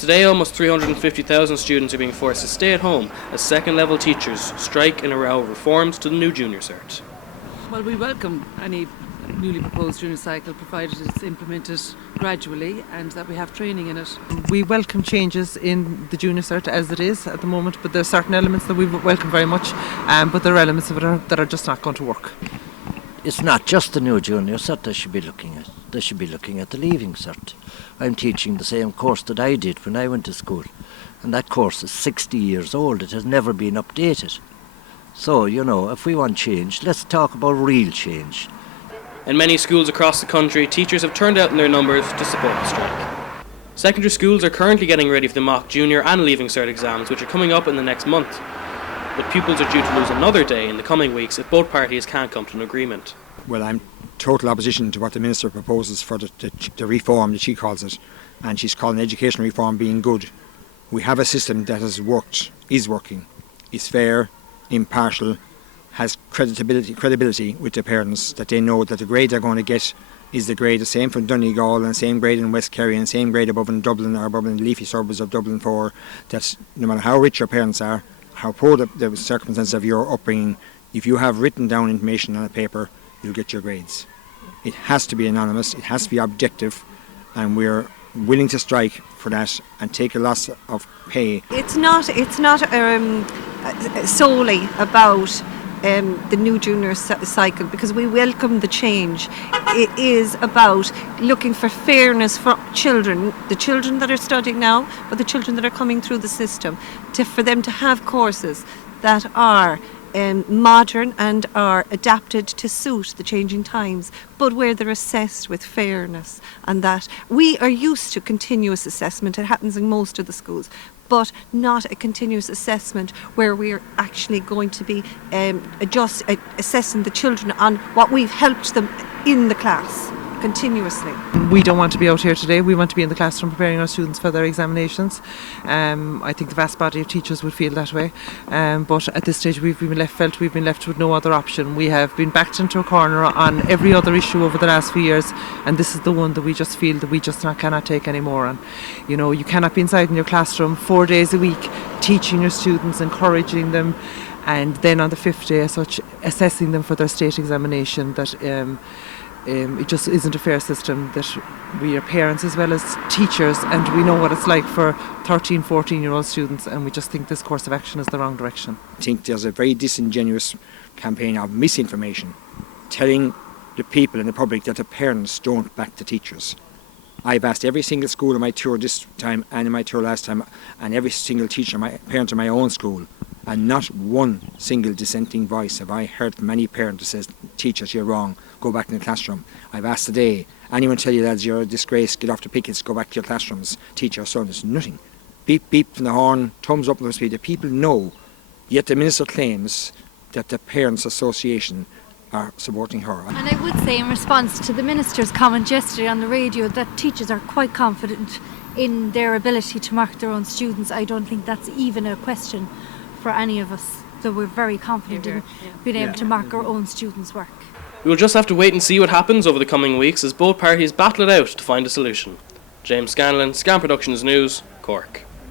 Today, almost 350,000 students are being forced to stay at home as second-level teachers strike in a row of reforms to the new junior cert. Well, we welcome any newly proposed junior cycle, provided it's implemented gradually and that we have training in it. We welcome changes in the junior cert as it is at the moment, but there are certain elements that we welcome very much, but there are elements of it that are just not going to work. It's not just the new junior cert they should be looking at. They should be looking at the leaving cert. I'm teaching the same course that I did when I went to school, and that course is 60 years old. It has never been updated. So, if we want change, let's talk about real change. In many schools across the country, teachers have turned out in their numbers to support the strike. Secondary schools are currently getting ready for the mock junior and leaving cert exams, which are coming up in the next month. But pupils are due to lose another day in the coming weeks if both parties can't come to an agreement. Well, I'm total opposition to what the Minister proposes for the reform that she calls it, and she's calling education reform being good. We have a system that has worked, is working, is fair, impartial, has credibility with the parents, that they know that the grade they're going to get is the grade the same for Donegal and the same grade in West Kerry and the same grade above in Dublin or above in the leafy suburbs of Dublin 4, that no matter how rich your parents are, how poor the circumstances of your upbringing, if you have written down information on a paper, you'll get your grades. It has to be anonymous, it has to be objective, and we're willing to strike for that and take a loss of pay. It's not solely about the new junior cycle, because we welcome the change. It is about looking for fairness for children, the children that are studying now, but the children that are coming through the system, for them to have courses that are modern and are adapted to suit the changing times, but where they're assessed with fairness, and that we are used to continuous assessment. It happens in most of the schools, but not a continuous assessment where we're actually going to be assessing the children on what we've helped them in the class continuously. We don't want to be out here today. We want to be in the classroom preparing our students for their examinations. I think the vast body of teachers would feel that way, but at this stage we've been left with no other option. We have been backed into a corner on every other issue over the last few years, and this is the one that we just feel that we just cannot take anymore on. You cannot be inside in your classroom 4 days a week teaching your students, encouraging them, and then on the fifth day as such assessing them for their state examination. That it just isn't a fair system, that we are parents as well as teachers, and we know what it's like for 13, 14-year-old students, and we just think this course of action is the wrong direction. I think there's a very disingenuous campaign of misinformation, telling the people and the public that the parents don't back the teachers. I've asked every single school in my tour this time and in my tour last time, and every single teacher, my parent in my own school, and not one single dissenting voice have I heard from any parent that says, teachers, you're wrong, go back in the classroom. I've asked today, anyone tell you lads you're a disgrace, get off the pickets, go back to your classrooms, teach your son. There's nothing. Beep, beep from the horn, thumbs up from the speed. The people know, yet the Minister claims that the Parents Association are supporting her. And I would say in response to the Minister's comment yesterday on the radio that teachers are quite confident in their ability to mark their own students. I don't think that's even a question for any of us. So we're very confident in being able to mark our own students' work. We will just have to wait and see what happens over the coming weeks as both parties battle it out to find a solution. James Scanlon, Scan Productions News, Cork.